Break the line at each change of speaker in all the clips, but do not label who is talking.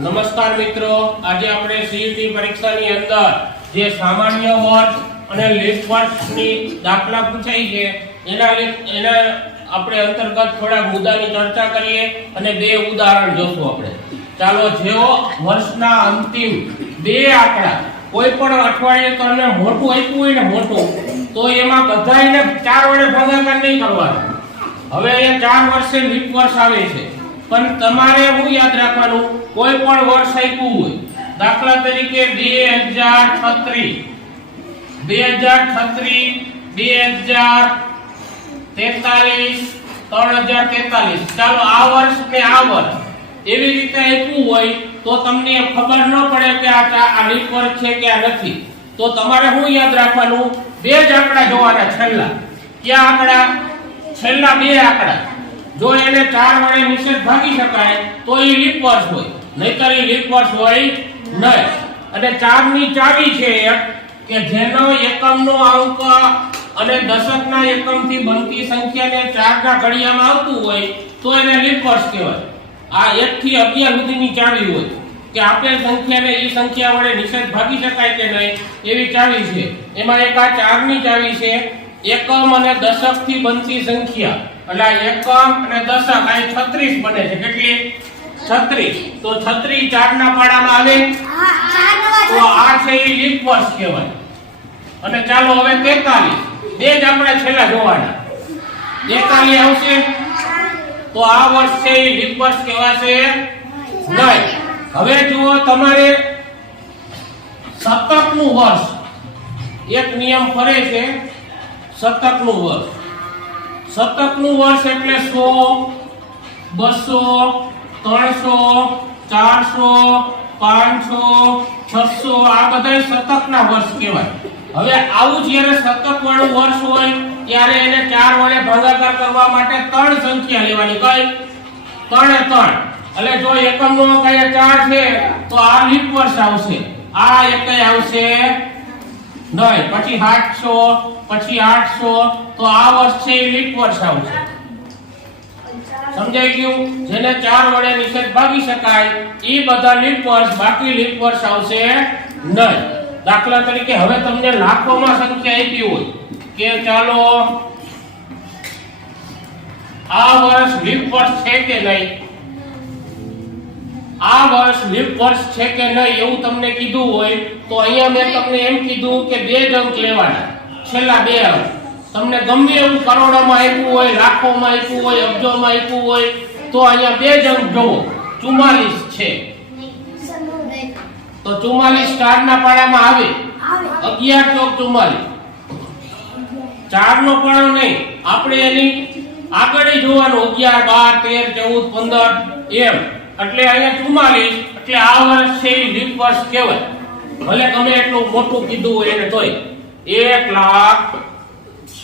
નમસ્કાર મિત્રો. આજે આપણે સીઈટી પરીક્ષાની અંદર જે સામાન્ય વર્ષ અને લીપ વર્ષની દાખલા પૂછાઈ છે, એના એના આપણે અંતર્ગત થોડા મુદ્દાની ચર્ચા કરીએ અને બે ઉદાહરણ જોશું આપણે. ચાલો, જેઓ વર્ષના અંતિમ બે આંકડા કોઈ પણ અઠવાડિયે તમને મોટું આપ્યું હોય ને મોટું, તો એમાં બધાયને ચાર વડે ભાગાકાર નહીં કરવાનો. હવે અહીંયા ચાર વર્ષે લીપ વર્ષ આવે છે. પણ તમારે શું યાદ રાખવાનું કોઈ પણ વર્ષ આપ્યું હોય. દાખલા તરીકે બે હજાર છત્રીસ બે હજાર છત્રીસ બે હજાર તેતાલીસ, ત્રણ હજાર તેતાલીસ. ચાલો આ વર્ષ ને આ વર્ષ એવી રીતે આપ્યું હોય તો તમને ખબર ન પડે કે આ આ વર્ષ છે કે આ નથી. તો તમારે શું યાદ રાખવાનું? બે જ આંકડા જોવાના છેલ્લા. કયા આંકડા? છેલ્લા બે આંકડા. જો એને ચાર વડે નિષેધ ભાગી શકાય, તો એ લીપ વર્ષ હોય. નહીતર એ લીપ વર્ષ હોય નહીં. અને ચારની ચાવી છે એક કે જેનો એકમનો અંક અને દશકના એકમથી બનતી સંખ્યાને ચારના ઘડિયામાં આવતું હોય તો એને લીપ વર્ષ કહેવાય. આ એક થી 11 સુધીની ચાવી હોય કે આપેલ સંખ્યાને એ સંખ્યા વડે નિષેધ ભાગી શકાય કે નહીં એવી ચાવી છે. એમાં એક આ ચારની ચાવી છે. એકમ અને દશકથી બનતી સંખ્યા. એટલે એકમ અને દશક આ 36 બને છે. કેટલી? 36 તો 36 ચારના પાડામાં આવે? તો આ છે એ લીપ વર્ષ કહેવાય. અને ચાલો હવે 43 બે જ આપણે છેલ્લા જોવાના. 43 આવશે? તો આ વર્ષ છે એ લીપ વર્ષ કહેવાશે નહીં હવે જુઓ તમારે શતકનું વર્ષ. એક નિયમ ફરે છે શતકનું વર્ષ. શતકનું વર્ષ એટલે 100 200 300 400 500 600 આ બધા શતકના વર્ષ કહેવાય. હવે આવું જ્યારે શતક વાળું વર્ષ હોય, ત્યારે એને ચાર વડે ભાગાકાર કરવા માટે ત્રણ સંખ્યા લેવાની કઈ? ત્રણે ત્રણ. એટલે જો એકમો કયા ચાર છે, તો આ લીપ વર્ષ આવશે. આ એક આવશે? નહીં. પછી આઠસો પછી આઠસો, તો આ વર્ષ છે લીપ વર્ષ આવશે. સમજાઈ ગયું? જેને ચાર વડે નિષેધ ભાગી શકાય એ બધા લીપ વર્ષ બાકી લીપ વર્ષ આવશે નહીં. દાખલા તરીકે હવે તમને લાખોમાં સંખ્યા આપી હોય કે ચાલો, આ વર્ષ લીપ વર્ષ છે કે નહીં? આ વર્ષ લીપ વર્ષ છે કે નહીં એવું તમને કીધું હોય, તો અહીંયા મેં તમને એમ કીધું કે બે જ અંક લેવાના. છેલ્લા બે અંક. તમને ગમે એવું કરોડોમાં આપ્યું હોય, લાખોમાં આપ્યું હોય, અબજોમાં આપ્યું હોય, તો અહીંયા બે જ અંક જુઓ. ચુમ્માલીસ છે. તો ચુમ્માલીસ ચારના પાડામાં આવે. અગિયાર ચોક ચુમ્માલીસ. ચાર નો પાડો નહીં. આપણે એની આગળ જોવાનું. અગિયાર, બાર, તેર, ચૌદ, પંદર, એમ. એટલે અહીંયા ચુમ્માલીસ, એટલે આ વર્ષ છે એ લીપ વર્ષ કહેવાય. ભલે તમે એટલું મોટું કીધું હોય એને તોય. એક લાખ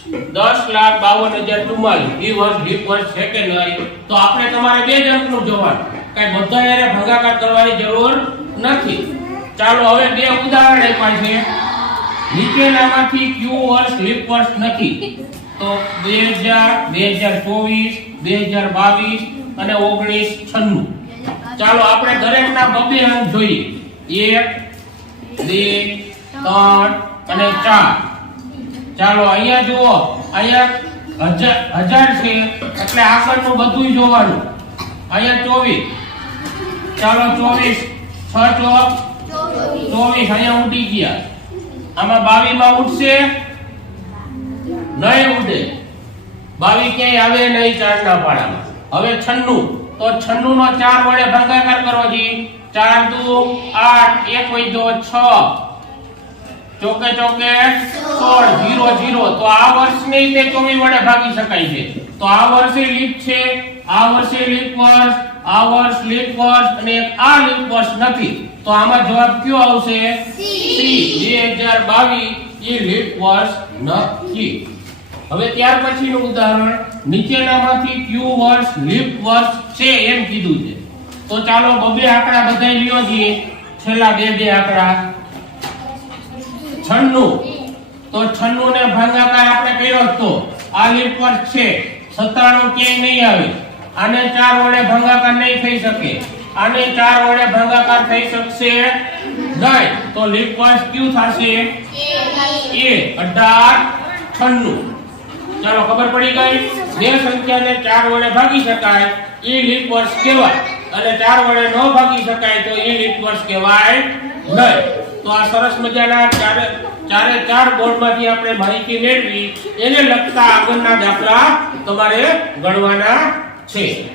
દસ લાખ બાવન હજાર ચુમ્માલીસ. વર્ષ લીપ વર્ષ છે કે નહીં? તો આપણે તમારે બે જ જોવાનું. કઈ બધા યારે ભાગાકાર કરવાની જરૂર નથી. ચાલો, હવે બે ઉદાહરણ આપ્યા છે. નીચેનામાંથી ક્યુ વર્ષ લીપ વર્ષ નથી. તો 2000 2024 2022 અને 1996 ચાલો, આપણે દરેકના બબે અંક જોઈએ. 1 2 3 અને 4 ચાલો, અહીંયા જુઓ. અહીંયા હજાર છે. એટલે આગળનું બધું જોવાનું. અહીંયા ચોવીસ. ચાલો, ચોવીસ. છ ચોક ચોવીસ, અહીંયા ઉડી ગયા. આમાં બાવીસમાં ઉઠશે નહીં ઉડે. બાવી ક્યાંય આવે નહીં ચારના પાડામાં હવે છન્નું. તો છન્નું નો ચાર વડે ભંગાકાર કરવો જી. ચાર દુ આઠ. એક વૈદ્યો છ. ચોકે ચોકે. સોળ જીરો જીરો તો આ વર્ષને તે ચોવીસ વડે ભાગી શકાય છે. તો આ વર્ષે લીપ છે. આ વર્ષે લીપ વર્ષ. આ વર્ષ લીપ વર્ષ અને આ લીપ વર્ષ નથી. તો આમાં જવાબ કયો આવશે? સી. બે હજાર બાવીસ એ લીપ વર્ષ નથી. હવે ત્યાર પછીનું ઉદાહરણ. નીચેનામાંથી કયું વર્ષ લીપ વર્ષ છે એમ કીધું છે. તો ચાલો બબે આંકડા બધાય લ્યો છીએ છેલ્લા બે બે આંકડા. છન્નું તો છન્નું ને ભાગાકાર આપણે કર્યો હતો તો. આ લીપ વર્ષ છે. સત્તાણું ક્યાંય નહીં આવે. આને ચાર વડે ભાગાકાર નહીં થઈ શકે. આને ચાર વડે ભાગાકાર થઈ શકશે નહીં. તો લીપ વર્ષ કયું થશે? એ. અઢાર છન્નું ચાલો ખબર પડી ગઈ? જે સંખ્યાને ચાર વડે ભાગી શકાય. એ લીપ વર્ષ કહેવાય. અને ચાર વડે ન ભાગી શકાય તો એ લીપ વર્ષ કહેવાય નહીં. તો આ સરસ મજાના ચારે ચારે ચાર બોર્ડમાંથી આપણે માહિતી મેળવી. એને લગતા આગળના દાખલા તમારે ગણવાના છે.